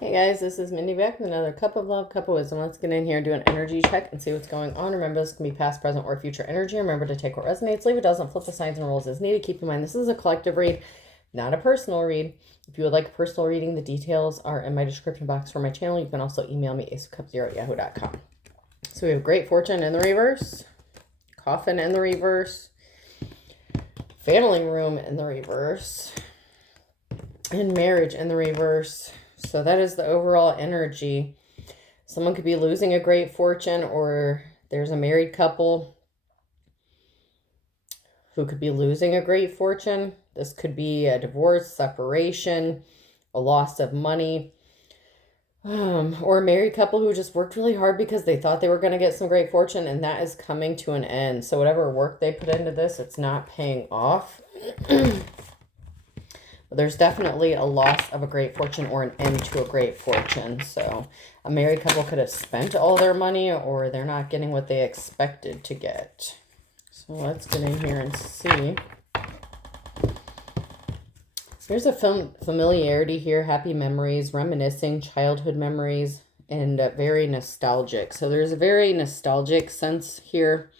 Hey guys, this is Mindy back with another cup of love, cup of wisdom. Let's get in here and do an energy check and see what's going on. Remember, this can be past, present, or future energy. Remember to take what resonates, leave it doesn't, flip the signs and rules as needed. Keep in mind, this is a collective read, not a personal read. If you would like a personal reading, the details are in my description box for my channel. You can also email me, aceofcups0@yahoo.com. So we have Great Fortune in the reverse, Coffin in the reverse, Family Room in the reverse, and Marriage in the reverse. So that is the overall energy. Someone could be losing a great fortune, or there's a married couple who could be losing a great fortune. This could be a divorce, separation, a loss of money, or a married couple who just worked really hard because they thought they were going to get some great fortune, and that is coming to an end. So whatever work they put into this, it's not paying off. There's definitely a loss of a great fortune or an end to a great fortune. So a married couple could have spent all their money, or they're not getting what they expected to get. So let's get in here and see. There's a familiarity here, happy memories, reminiscing, childhood memories, and very nostalgic. So there's a very nostalgic sense here,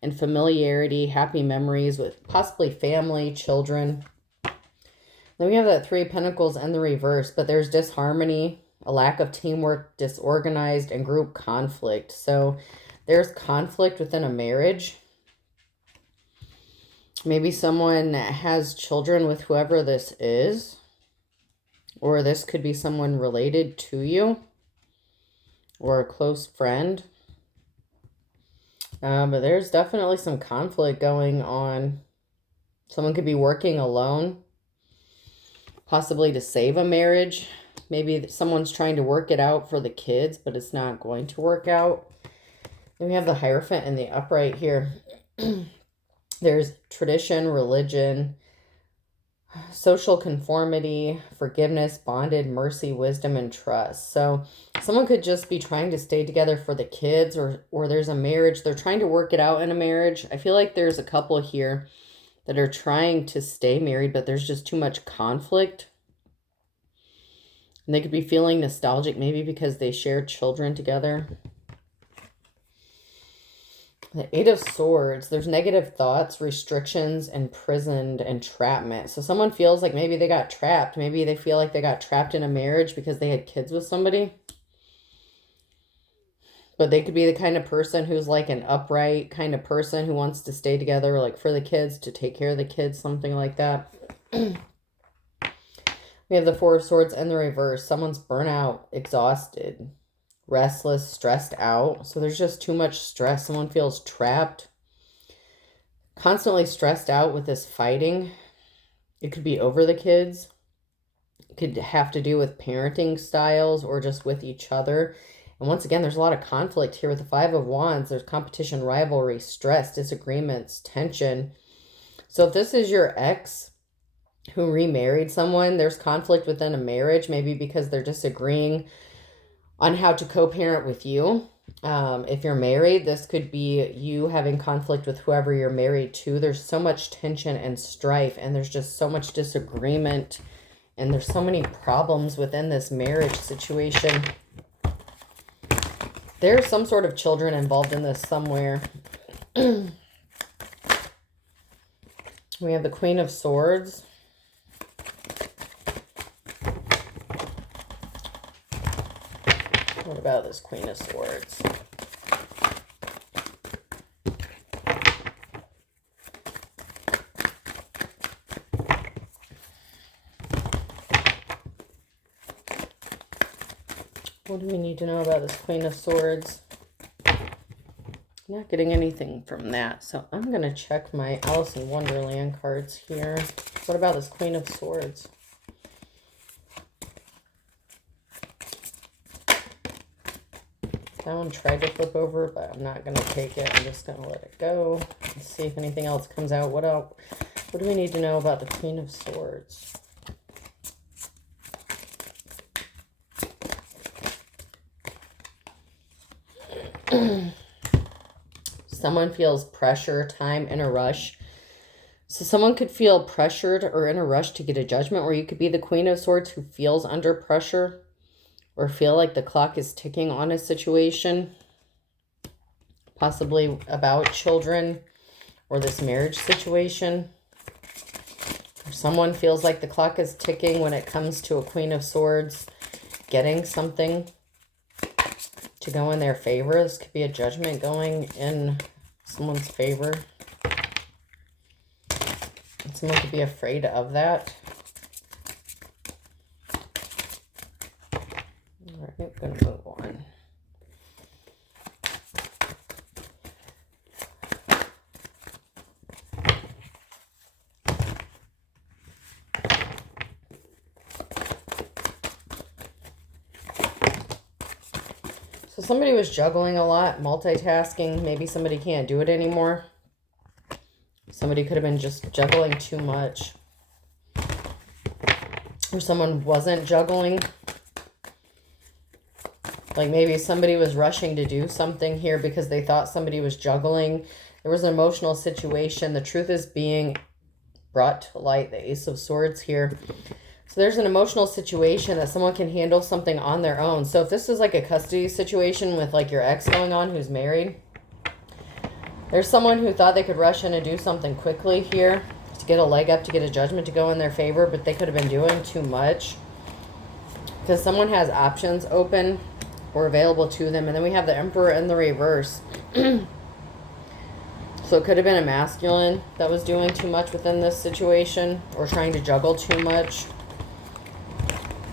and familiarity, happy memories with possibly family, children. Then we have that Three of Pentacles and the reverse, but there's disharmony, a lack of teamwork, disorganized, and group conflict. So there's conflict within a marriage. Maybe someone has children with whoever this is, or this could be someone related to you, or a close friend. But there's definitely some conflict going on. Someone could be working alone, possibly to save a marriage. Maybe someone's trying to work it out for the kids, but it's not going to work out. Then we have the Hierophant and the upright here. There's tradition, religion, social conformity, forgiveness, bonded, mercy, wisdom, and trust. So someone could just be trying to stay together for the kids, or there's a marriage. They're trying to work it out in a marriage. I feel like there's a couple here that are trying to stay married, but there's just too much conflict. And they could be feeling nostalgic, maybe because they shared children together. The Eight of Swords, there's negative thoughts, restrictions, imprisoned, entrapment. So someone feels like maybe they got trapped. Maybe they feel like they got trapped in a marriage because they had kids with somebody. But they could be the kind of person who's like an upright kind of person who wants to stay together, like for the kids, to take care of the kids, something like that. We have the Four of Swords and the reverse. Someone's burnout, exhausted, restless, stressed out. So there's just too much stress. Someone feels trapped, constantly stressed out with this fighting. It could be over the kids. It could have to do with parenting styles or just with each other. And once again, there's a lot of conflict here with the Five of Wands. There's competition, rivalry, stress, disagreements, tension. So if this is your ex who remarried someone, there's conflict within a marriage, maybe because they're disagreeing on how to co-parent with you. If you're married, this could be you having conflict with whoever you're married to. There's so much tension and strife, and there's just so much disagreement, and there's so many problems within this marriage situation. There's some sort of children involved in this somewhere. We have the Queen of Swords. What about this Queen of Swords? What do we need to know about this Queen of Swords? I'm not getting anything from that, so I'm going to check my Alice in Wonderland cards here. What about this Queen of Swords? That one tried to flip over, but I'm not going to take it. I'm just going to let it go. Let's see if anything else comes out. What else? What do we need to know about the Queen of Swords? Someone feels pressure, time, in a rush. So someone could feel pressured or in a rush to get a judgment, or you could be the Queen of Swords who feels under pressure or feel like the clock is ticking on a situation, possibly about children or this marriage situation. Or someone feels like the clock is ticking when it comes to a Queen of Swords getting something to go in their favor. This could be a judgment going in someone's favor. And someone could be afraid of that. All right, I'm going to move on. So somebody was juggling a lot, multitasking. Maybe somebody can't do it anymore. Somebody could have been just juggling too much. Or someone wasn't juggling. Like maybe somebody was rushing to do something here because they thought somebody was juggling. There was an emotional situation. The truth is being brought to light. The Ace of Swords here. So there's an emotional situation that someone can handle something on their own. So if this is like a custody situation with like your ex going on who's married, there's someone who thought they could rush in and do something quickly here to get a leg up, to get a judgment to go in their favor, but they could have been doing too much because someone has options open or available to them. And then we have the Emperor in the reverse. So it could have been a masculine that was doing too much within this situation or trying to juggle too much.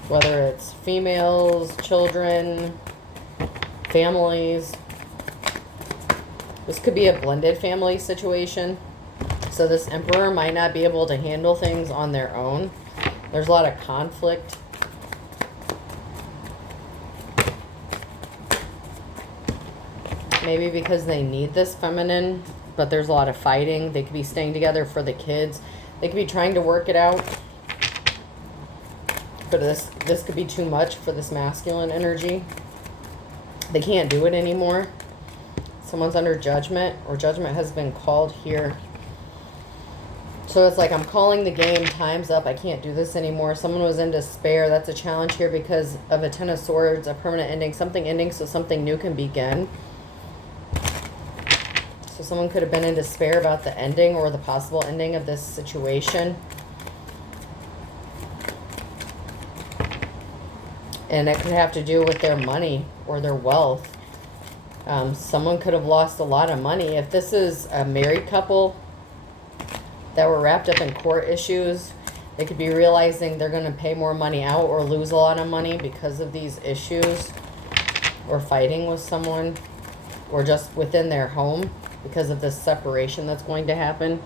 Whether it's females, children, families. This could be a blended family situation. So this Emperor might not be able to handle things on their own. There's a lot of conflict. Maybe because they need this feminine, but there's a lot of fighting. They could be staying together for the kids. They could be trying to work it out. But this could be too much for this masculine energy. They can't do it anymore. Someone's under judgment, or judgment has been called here. So it's like, I'm calling the game, time's up, I can't do this anymore. Someone was in despair. That's a challenge here because of a Ten of Swords, a permanent ending, something ending so something new can begin. So someone could have been in despair about the ending or the possible ending of this situation. And it could have to do with their money or their wealth. Someone could have lost a lot of money. If this is a married couple that were wrapped up in court issues, they could be realizing they're going to pay more money out or lose a lot of money because of these issues, or fighting with someone, or just within their home because of this separation that's going to happen.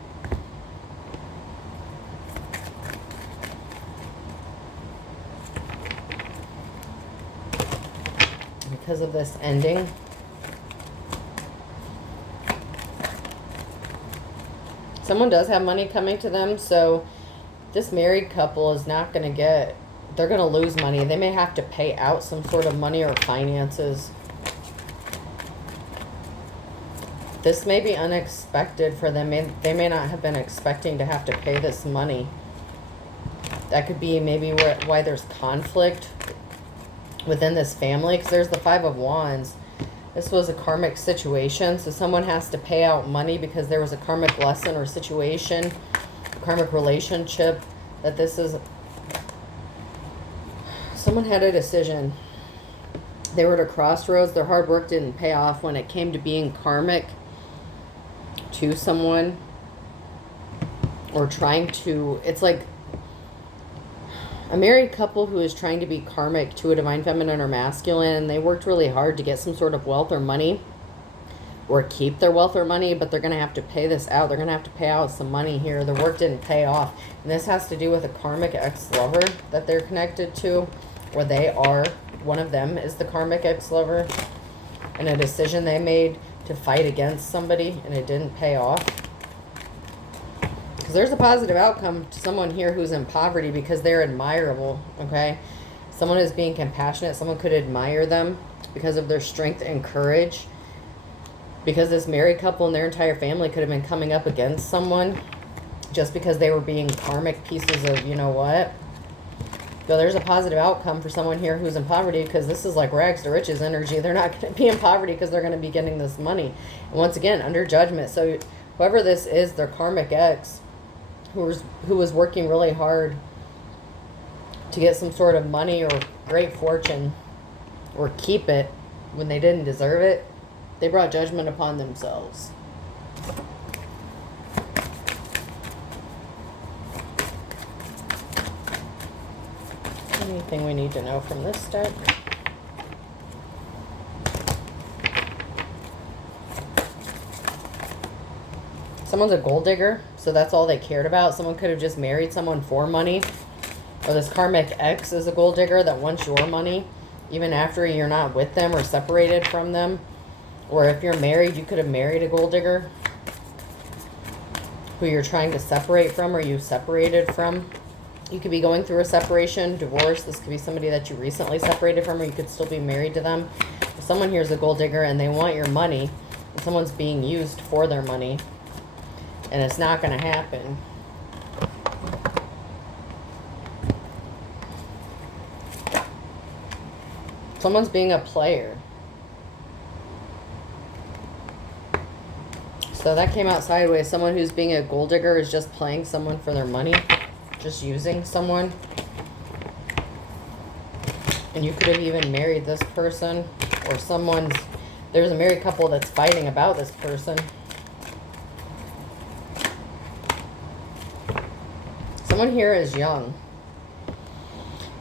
Because of this ending. Someone does have money coming to them, so this married couple is not going to get, they're going to lose money. They may have to pay out some sort of money or finances. This may be unexpected for them. They may not have been expecting to have to pay this money. That could be maybe why there's conflict within this family, because there's the Five of Wands. This was a karmic situation, so someone has to pay out money because there was a karmic lesson or situation, karmic relationship, that this is. Someone had a decision. They were at a crossroads. Their hard work didn't pay off when it came to being karmic to someone, or trying to, it's like a married couple who is trying to be karmic to a divine feminine or masculine, and they worked really hard to get some sort of wealth or money, or keep their wealth or money, but they're going to have to pay this out. They're going to have to pay out some money here. Their work didn't pay off. And this has to do with a karmic ex-lover that they're connected to, or they are. One of them is the karmic ex-lover, and a decision they made to fight against somebody, and it didn't pay off. Because there's a positive outcome to someone here who's in poverty because they're admirable, okay? Someone is being compassionate. Someone could admire them because of their strength and courage. Because this married couple and their entire family could have been coming up against someone just because they were being karmic pieces of, you know what? So there's a positive outcome for someone here who's in poverty, because this is like rags to riches energy. They're not going to be in poverty because they're going to be getting this money. And once again, under judgment. So whoever this is, their karmic ex, who was working really hard to get some sort of money or great fortune or keep it when they didn't deserve it, they brought judgment upon themselves. Anything we need to know from this deck? Someone's a gold digger, so that's all they cared about. Someone could have just married someone for money. Or this karmic ex is a gold digger that wants your money, even after you're not with them or separated from them. Or if you're married, you could have married a gold digger who you're trying to separate from or you separated from. You could be going through a separation, divorce. This could be somebody that you recently separated from, or you could still be married to them. Someone here is a gold digger and they want your money. And someone's being used for their money. And it's not going to happen. Someone's being a player. So that came out sideways. Someone who's being a gold digger is just playing someone for their money. Just using someone. And you could have even married this person. Or there's a married couple that's fighting about this person. Someone here is young.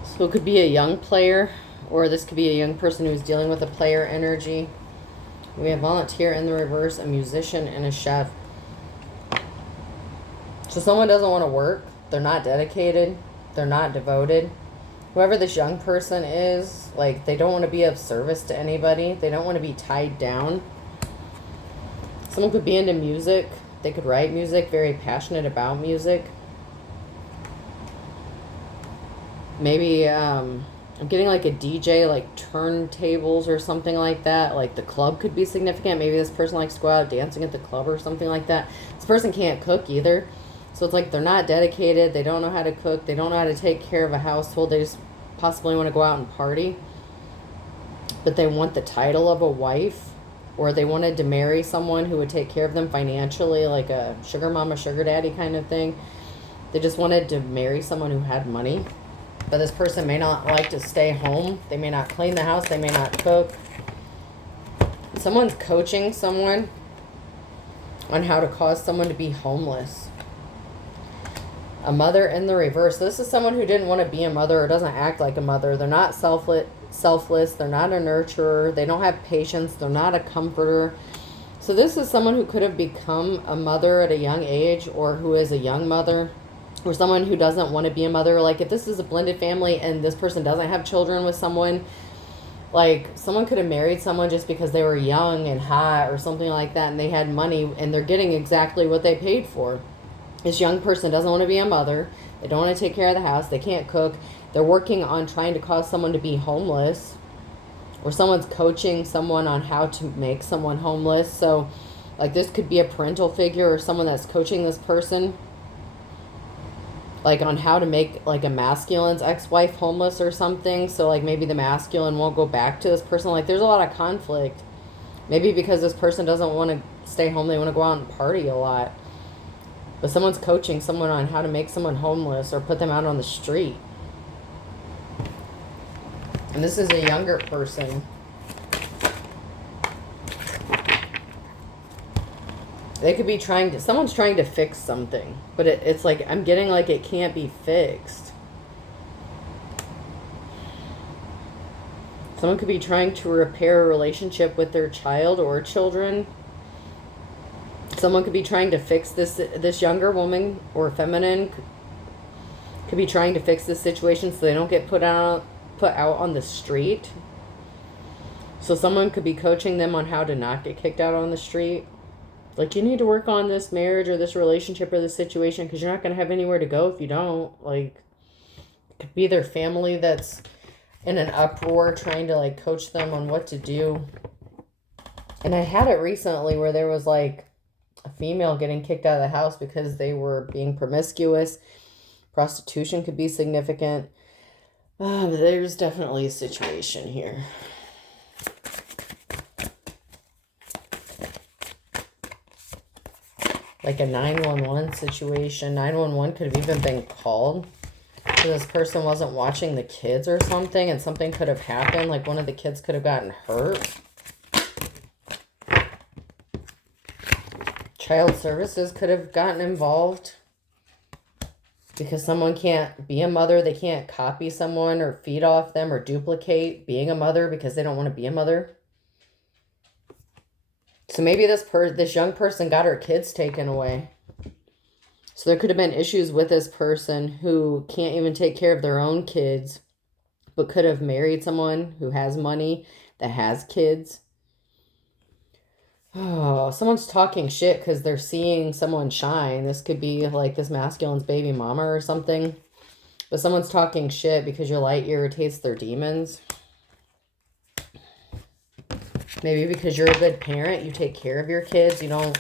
So it could be a young player, or this could be a young person who's dealing with a player energy. We have volunteer in the reverse, a musician, and a chef. So someone doesn't want to work. They're not dedicated. They're not devoted. Whoever this young person is, like, they don't want to be of service to anybody. They don't want to be tied down. Someone could be into music. They could write music, very passionate about music. Maybe, I'm getting like a DJ, like turntables or something like that. Like the club could be significant. Maybe this person likes to go out dancing at the club or something like that. This person can't cook either. So it's like they're not dedicated. They don't know how to cook. They don't know how to take care of a household. They just possibly want to go out and party. But they want the title of a wife. Or they wanted to marry someone who would take care of them financially, like a sugar mama, sugar daddy kind of thing. They just wanted to marry someone who had money. But this person may not like to stay home. They may not clean the house. They may not cook. Someone's coaching someone on how to cause someone to be homeless. A mother in the reverse. This is someone who didn't want to be a mother or doesn't act like a mother. They're not selfless. They're not a nurturer. They don't have patience. They're not a comforter. So this is someone who could have become a mother at a young age, or who is a young mother. Or someone who doesn't want to be a mother. Like if this is a blended family and this person doesn't have children with someone, like someone could have married someone just because they were young and hot or something like that, and they had money and they're getting exactly what they paid for. This young person doesn't want to be a mother. They don't want to take care of the house. They can't cook. They're working on trying to cause someone to be homeless. Or someone's coaching someone on how to make someone homeless. So like this could be a parental figure or someone that's coaching this person, like on how to make like a masculine's ex-wife homeless or something. So like maybe the masculine won't go back to this person. Like there's a lot of conflict. Maybe because this person doesn't want to stay home. They want to go out and party a lot. But someone's coaching someone on how to make someone homeless or put them out on the street. And this is a younger person. They could be someone's trying to fix something. But it's like, I'm getting like it can't be fixed. Someone could be trying to repair a relationship with their child or children. Someone could be trying to fix this younger woman or feminine could be trying to fix this situation so they don't get put out on the street. So someone could be coaching them on how to not get kicked out on the street. Like, you need to work on this marriage or this relationship or this situation because you're not going to have anywhere to go if you don't. Like, it could be their family that's in an uproar trying to, like, coach them on what to do. And I had it recently where there was, like, a female getting kicked out of the house because they were being promiscuous. Prostitution could be significant. There's definitely a situation here. Like a 911 situation. 911 could have even been called. So this person wasn't watching the kids or something, and something could have happened. Like one of the kids could have gotten hurt. Child services could have gotten involved. Because someone can't be a mother, they can't copy someone or feed off them or duplicate being a mother because they don't want to be a mother. So maybe this young person got her kids taken away. So there could have been issues with this person who can't even take care of their own kids, but could have married someone who has money, that has kids. Oh, someone's talking shit because they're seeing someone shine. This could be like this masculine's baby mama or something. But someone's talking shit because your light irritates their demons. Maybe because you're a good parent, you take care of your kids. You don't,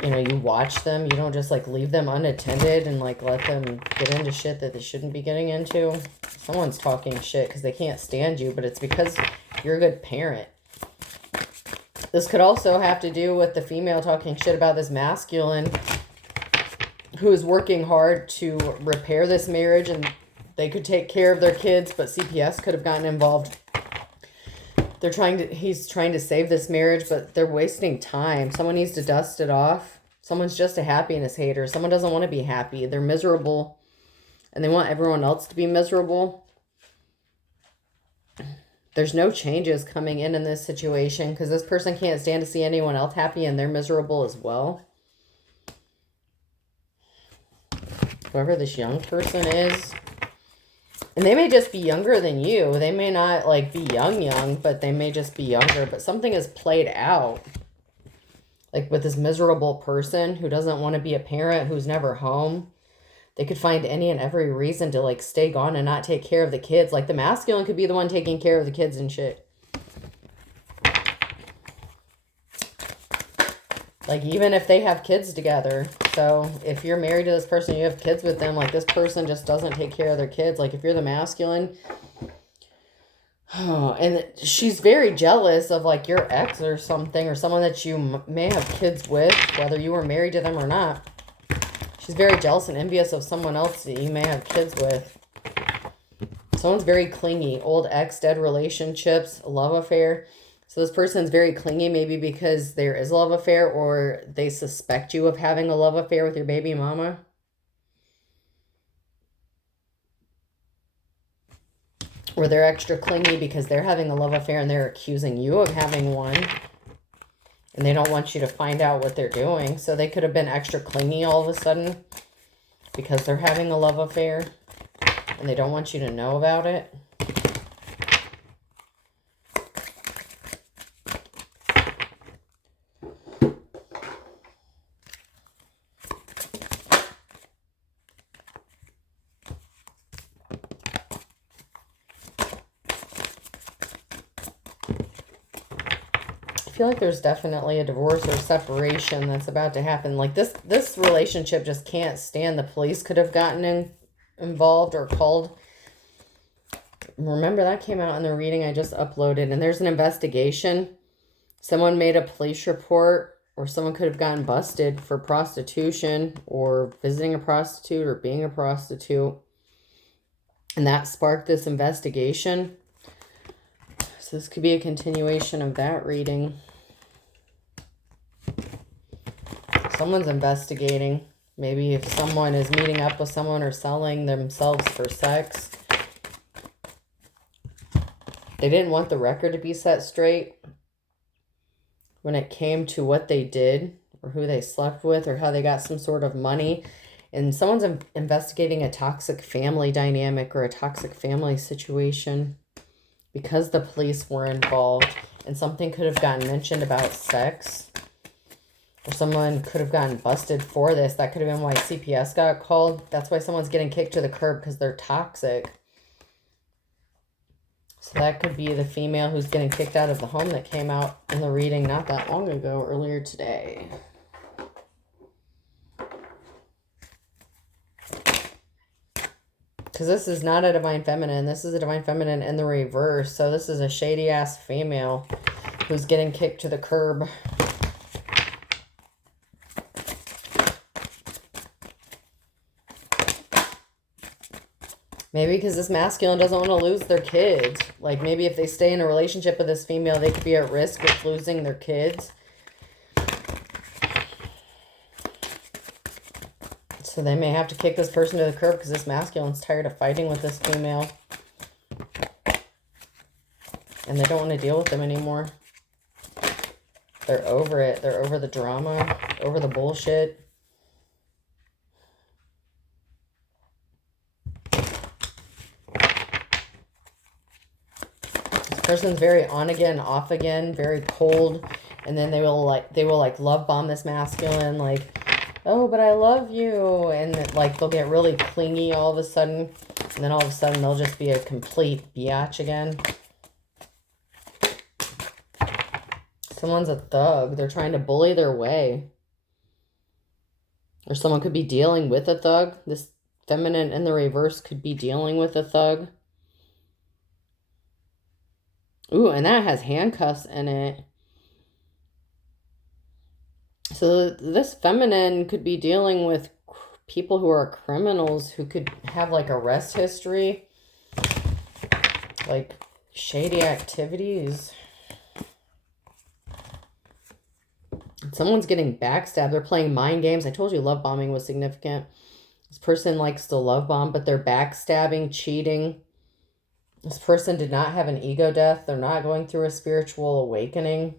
you watch them. You don't just like leave them unattended and like let them get into shit that they shouldn't be getting into. Someone's talking shit because they can't stand you, but it's because you're a good parent. This could also have to do with the female talking shit about this masculine who is working hard to repair this marriage, and they could take care of their kids, but CPS could have gotten involved. He's trying to save this marriage, but they're wasting time. Someone needs to dust it off. Someone's just a happiness hater. Someone doesn't want to be happy. They're miserable, and they want everyone else to be miserable. There's no changes coming in this situation because this person can't stand to see anyone else happy and they're miserable as well. Whoever this young person is. And they may just be younger than you. They may not like be young, but they may just be younger. But something is played out. Like with this miserable person who doesn't want to be a parent, who's never home. They could find any and every reason to like stay gone and not take care of the kids. Like the masculine could be the one taking care of the kids and shit. Like even if they have kids together. So if you're married to this person, you have kids with them, like this person just doesn't take care of their kids. Like if you're the masculine. Oh, and she's very jealous of like your ex or something, or someone that you may have kids with, whether you were married to them or not. She's very jealous and envious of someone else that you may have kids with. Someone's very clingy. Old ex, dead relationships, love affair. So this person's very clingy, maybe because there is a love affair or they suspect you of having a love affair with your baby mama. Or they're extra clingy because they're having a love affair and they're accusing you of having one. And they don't want you to find out what they're doing. So they could have been extra clingy all of a sudden because they're having a love affair and they don't want you to know about it. I feel like there's definitely a divorce or separation that's about to happen. Like this relationship just can't stand. The police could have gotten involved or called. Remember that came out in the reading I just uploaded, and there's an investigation. Someone made a police report, or someone could have gotten busted for prostitution or visiting a prostitute or being a prostitute. And that sparked this investigation. So this could be a continuation of that reading. Someone's investigating. Maybe if someone is meeting up with someone or selling themselves for sex. They didn't want the record to be set straight when it came to what they did or who they slept with or how they got some sort of money. And someone's investigating a toxic family dynamic or a toxic family situation because the police were involved, and something could have gotten mentioned about sex, or someone could have gotten busted for this. That could have been why CPS got called. That's why someone's getting kicked to the curb, because they're toxic. So that could be the female who's getting kicked out of the home that came out in the reading not that long ago, earlier today. Because this is not a divine feminine. This is a divine feminine in the reverse. So this is a shady ass female who's getting kicked to the curb. Maybe because this masculine doesn't want to lose their kids. Like maybe if they stay in a relationship with this female, they could be at risk of losing their kids. So they may have to kick this person to the curb because this masculine's tired of fighting with this female. And they don't want to deal with them anymore. They're over it. They're over the drama, over the bullshit. This person's very on again, off again, very cold. And then they will like love bomb this masculine, like, oh, but I love you. And like they'll get really clingy all of a sudden. And then all of a sudden they'll just be a complete biatch again. Someone's a thug. They're trying to bully their way. Or someone could be dealing with a thug. This feminine in the reverse could be dealing with a thug. Ooh, and that has handcuffs in it. So this feminine could be dealing with people who are criminals who could have like arrest history. Like shady activities. Someone's getting backstabbed. They're playing mind games. I told you love bombing was significant. This person likes to love bomb, but they're backstabbing, cheating. This person did not have an ego death. They're not going through a spiritual awakening.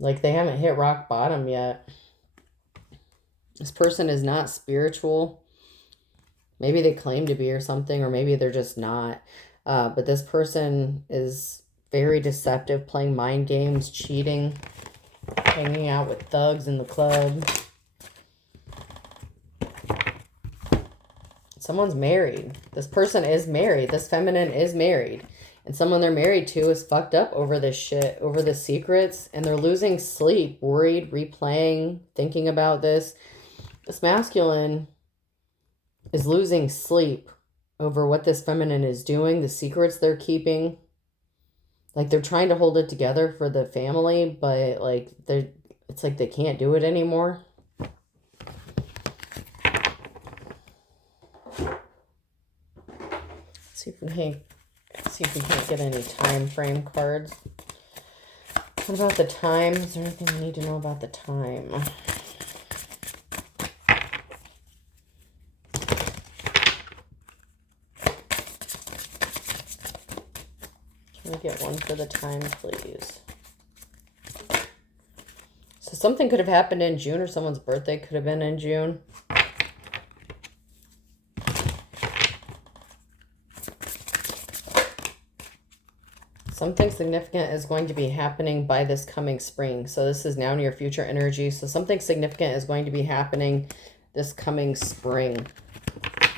Like they haven't hit rock bottom yet. This person is not spiritual. Maybe they claim to be or something, or maybe they're just not. But this person is very deceptive, playing mind games, cheating, hanging out with thugs in the club. Someone's married. This person is married. This feminine is married. And someone they're married to is fucked up over this shit, over the secrets. And they're losing sleep, worried, replaying, thinking about this. This masculine is losing sleep over what this feminine is doing, the secrets they're keeping. Like they're trying to hold it together for the family, but like it's like they can't do it anymore. See if we can't get any time frame cards. What about the time? Is there anything we need to know about the time? Can we get one for the time, please? So something could have happened in June, or someone's birthday could have been in June. Something significant is going to be happening by this coming spring. So this is now near future energy. So something significant is going to be happening this coming spring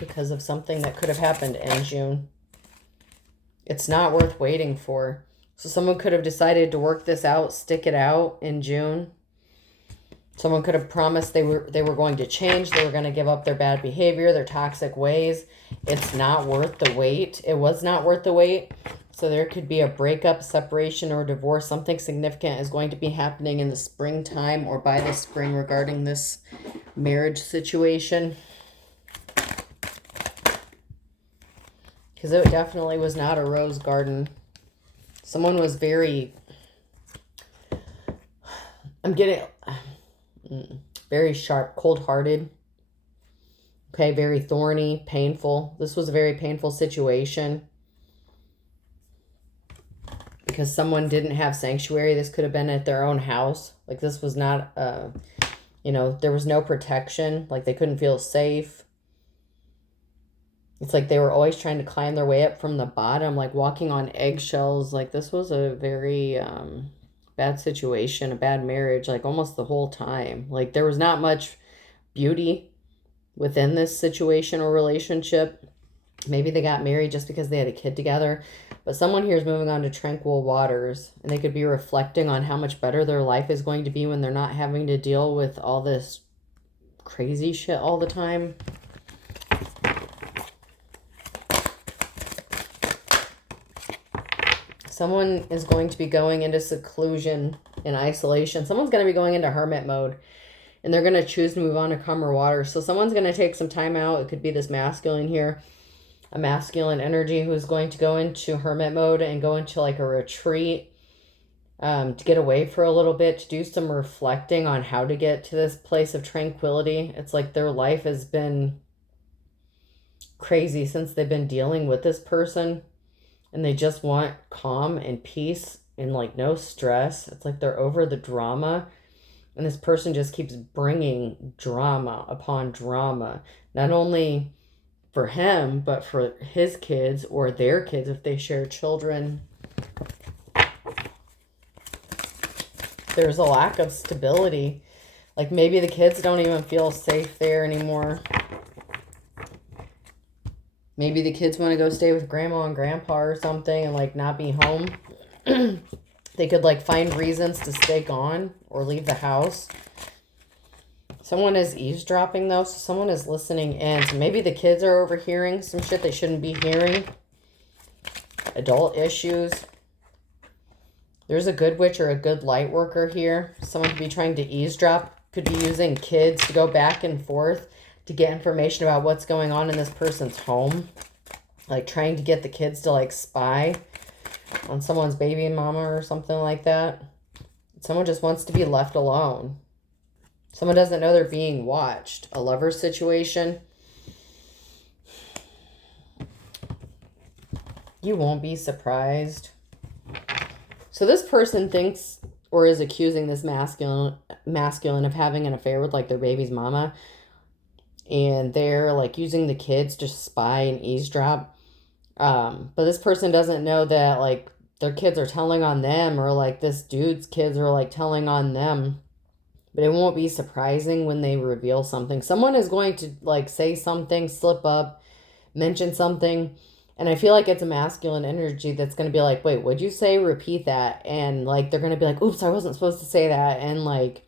because of something that could have happened in June. It's not worth waiting for. So someone could have decided to work this out, stick it out in June. Someone could have promised they were going to change. They were going to give up their bad behavior, their toxic ways. It's not worth the wait. It was not worth the wait. So there could be a breakup, separation, or divorce. Something significant is going to be happening in the springtime or by the spring regarding this marriage situation. Because it definitely was not a rose garden. Someone was very... I'm getting... very sharp, cold-hearted. Okay, very thorny, painful. This was a very painful situation. Because someone didn't have sanctuary. This could have been at their own house. Like this was not, there was no protection. Like they couldn't feel safe. It's like they were always trying to climb their way up from the bottom, like walking on eggshells. Like this was a very bad situation, a bad marriage, like almost the whole time. Like there was not much beauty within this situation or relationship. Maybe they got married just because they had a kid together. But someone here is moving on to tranquil waters. And they could be reflecting on how much better their life is going to be when they're not having to deal with all this crazy shit all the time. Someone is going to be going into seclusion and isolation. Someone's going to be going into hermit mode. And they're going to choose to move on to calmer water. So someone's going to take some time out. It could be this masculine here. A masculine energy who's going to go into hermit mode and go into like a retreat. To get away for a little bit. To do some reflecting on how to get to this place of tranquility. It's like their life has been crazy since they've been dealing with this person. And they just want calm and peace and like no stress. It's like they're over the drama. And this person just keeps bringing drama upon drama. Not only for him, but for his kids or their kids if they share children. There's a lack of stability. Like maybe the kids don't even feel safe there anymore. Maybe the kids want to go stay with grandma and grandpa or something and like not be home. They could like find reasons to stay gone or leave the house. Someone is eavesdropping though, so someone is listening in. So maybe the kids are overhearing some shit they shouldn't be hearing. Adult issues. There's a good witch or a good light worker here. Someone could be trying to eavesdrop. Could be using kids to go back and forth to get information about what's going on in this person's home. Like trying to get the kids to like spy on someone's baby mama or something like that. Someone just wants to be left alone. Someone doesn't know they're being watched. A lover situation. You won't be surprised. So this person thinks or is accusing this masculine of having an affair with like their baby's mama. And they're like using the kids to spy and eavesdrop. But this person doesn't know that like their kids are telling on them or like this dude's kids are like telling on them. But it won't be surprising when they reveal something. Someone is going to like say something, slip up, mention something. And I feel like it's a masculine energy that's going to be like, wait, what'd you say? Repeat that. And like they're going to be like, oops, I wasn't supposed to say that. And like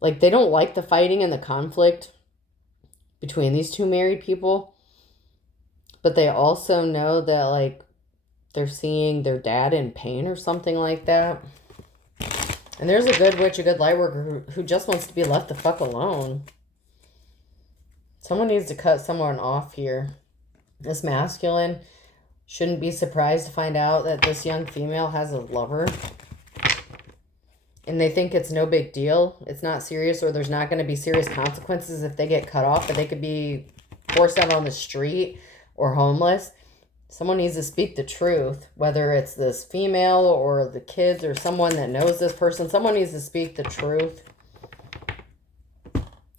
they don't like the fighting and the conflict between these two married people. But they also know that like they're seeing their dad in pain or something like that. And there's a good witch, a good light worker who just wants to be left the fuck alone. Someone needs to cut someone off here. This masculine shouldn't be surprised to find out that this young female has a lover. And they think it's no big deal. It's not serious, or there's not going to be serious consequences if they get cut off. But they could be forced out on the street or homeless. Someone needs to speak the truth, whether it's this female or the kids or someone that knows this person. Someone needs to speak the truth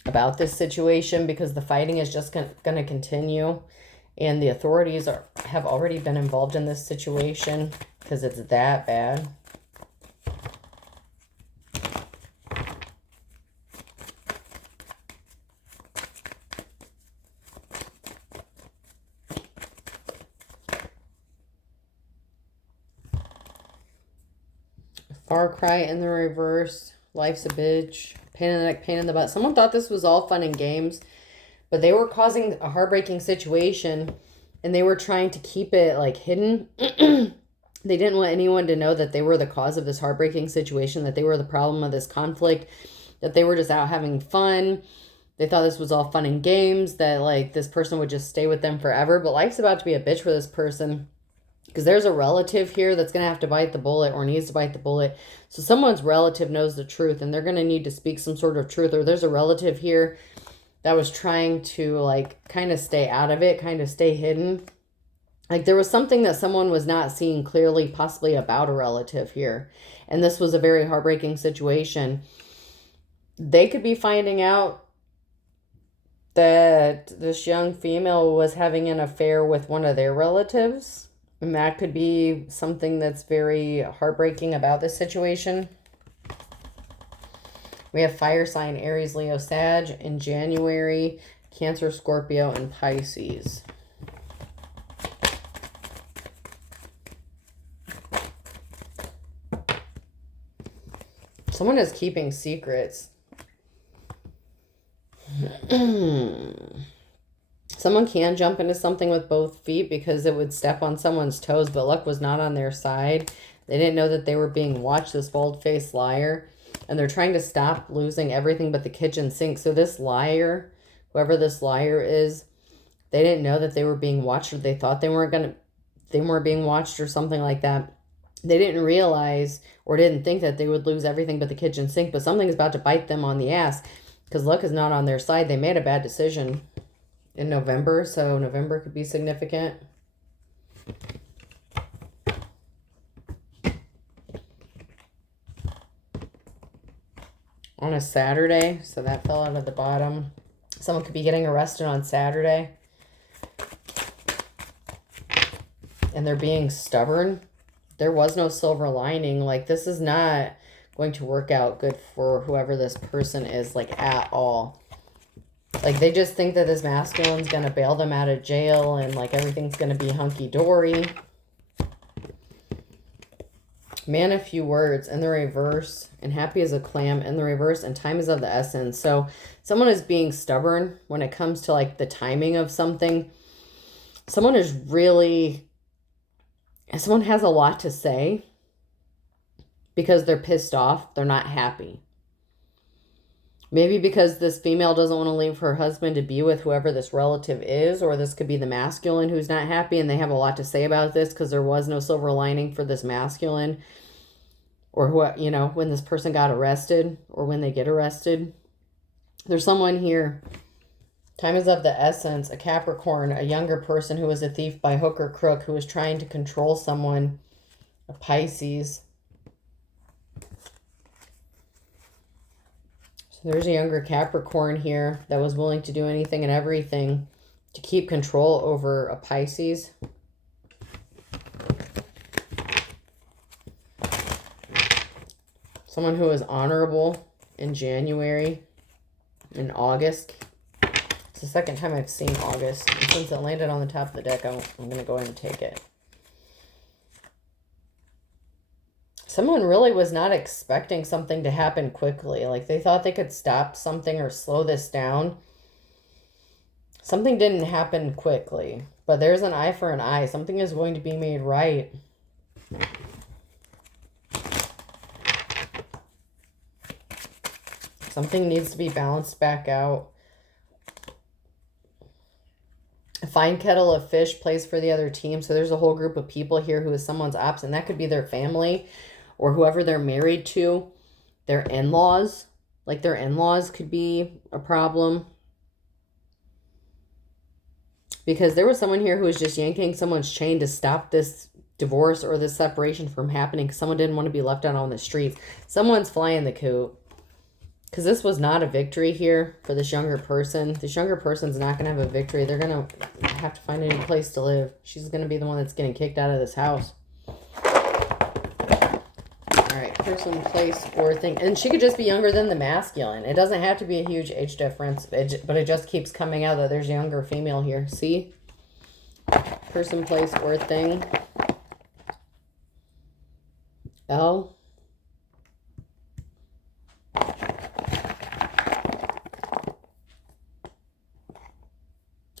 about this situation because the fighting is just going to continue. And the authorities have already been involved in this situation because it's that bad. Far cry in the reverse. Life's a bitch. Pain in the neck, pain in the butt. Someone thought this was all fun and games, but they were causing a heartbreaking situation and they were trying to keep it like hidden. They didn't want anyone to know that they were the cause of this heartbreaking situation, that they were the problem of this conflict, that they were just out having fun. They thought this was all fun and games, that like this person would just stay with them forever. But life's about to be a bitch for this person. Because there's a relative here that's going to have to bite the bullet or needs to bite the bullet. So someone's relative knows the truth and they're going to need to speak some sort of truth. Or there's a relative here that was trying to like kind of stay out of it, kind of stay hidden. Like there was something that someone was not seeing clearly, possibly about a relative here. And this was a very heartbreaking situation. They could be finding out that this young female was having an affair with one of their relatives. And that could be something that's very heartbreaking about this situation. We have fire sign Aries, Leo, Sag in January, Cancer, Scorpio, and Pisces. Someone is keeping secrets. Someone Someone can jump into something with both feet because it would step on someone's toes, but luck was not on their side. They didn't know that they were being watched, this bold-faced liar. And they're trying to stop losing everything but the kitchen sink. So this liar, whoever this liar is, they didn't know that they were being watched, or they thought they weren't being watched or something like that. They didn't realize or didn't think that they would lose everything but the kitchen sink, but something is about to bite them on the ass because luck is not on their side. They made a bad decision in November, so November could be significant. On a Saturday, so that fell out of the bottom. Someone could be getting arrested on Saturday. And they're being stubborn. There was no silver lining. Like, this is not going to work out good for whoever this person is, like, at all. Like, they just think that this masculine's going to bail them out of jail and, like, everything's going to be hunky-dory. Man of few words in the reverse, and happy as a clam in the reverse, and time is of the essence. So someone is being stubborn when it comes to, like, the timing of something. Someone has a lot to say because they're pissed off. They're not happy. Maybe because this female doesn't want to leave her husband to be with whoever this relative is, or this could be the masculine who's not happy, and they have a lot to say about this because there was no silver lining for this masculine, or when this person got arrested or when they get arrested. There's someone here. Time is of the essence. A Capricorn, a younger person who was a thief by hook or crook, who was trying to control someone. A Pisces. There's a younger Capricorn here that was willing to do anything and everything to keep control over a Pisces. Someone who is honorable in January, in August. It's the second time I've seen August. And since it landed on the top of the deck, I'm going to go ahead and take it. Someone really was not expecting something to happen quickly. Like, they thought they could stop something or slow this down. Something didn't happen quickly. But there's an eye for an eye. Something is going to be made right. Something needs to be balanced back out. A fine kettle of fish plays for the other team. So there's a whole group of people here who is someone's ops, and that could be their family or whoever they're married to, their in-laws. Like, their in-laws could be a problem. Because there was someone here who was just yanking someone's chain to stop this divorce or this separation from happening because someone didn't want to be left out on the streets. Someone's flying the coop. Because this was not a victory here for this younger person. This younger person's not going to have a victory. They're going to have to find a new place to live. She's going to be the one that's getting kicked out of this house. All right, person, place, or thing. And she could just be younger than the masculine. It doesn't have to be a huge age difference, but it just keeps coming out that there's a younger female here. See? Person, place, or thing. L.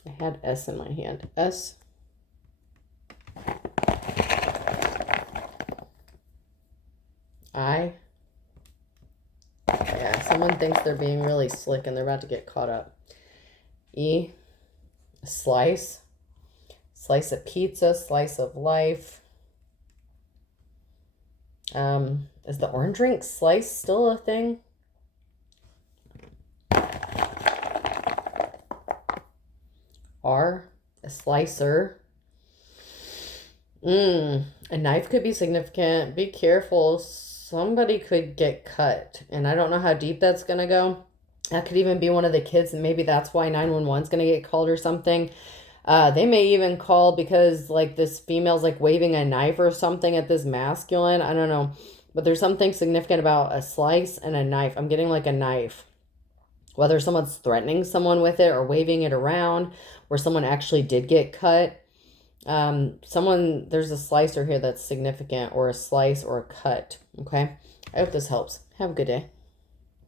I had S in my hand. S. I. Yeah, someone thinks they're being really slick and they're about to get caught up. E. A slice. Slice of pizza. Slice of life. Is the orange drink slice still a thing? R. A slicer. A knife could be significant. Be careful. Somebody could get cut. And I don't know how deep that's going to go. That could even be one of the kids. And maybe that's why 911 is going to get called or something. They may even call because, like, this female's, like, waving a knife or something at this masculine. I don't know. But there's something significant about a slice and a knife. I'm getting, like, a knife. Whether someone's threatening someone with it or waving it around, or someone actually did get cut. There's a slicer here that's significant, or a slice or a cut. Okay. I hope this helps. Have a good day.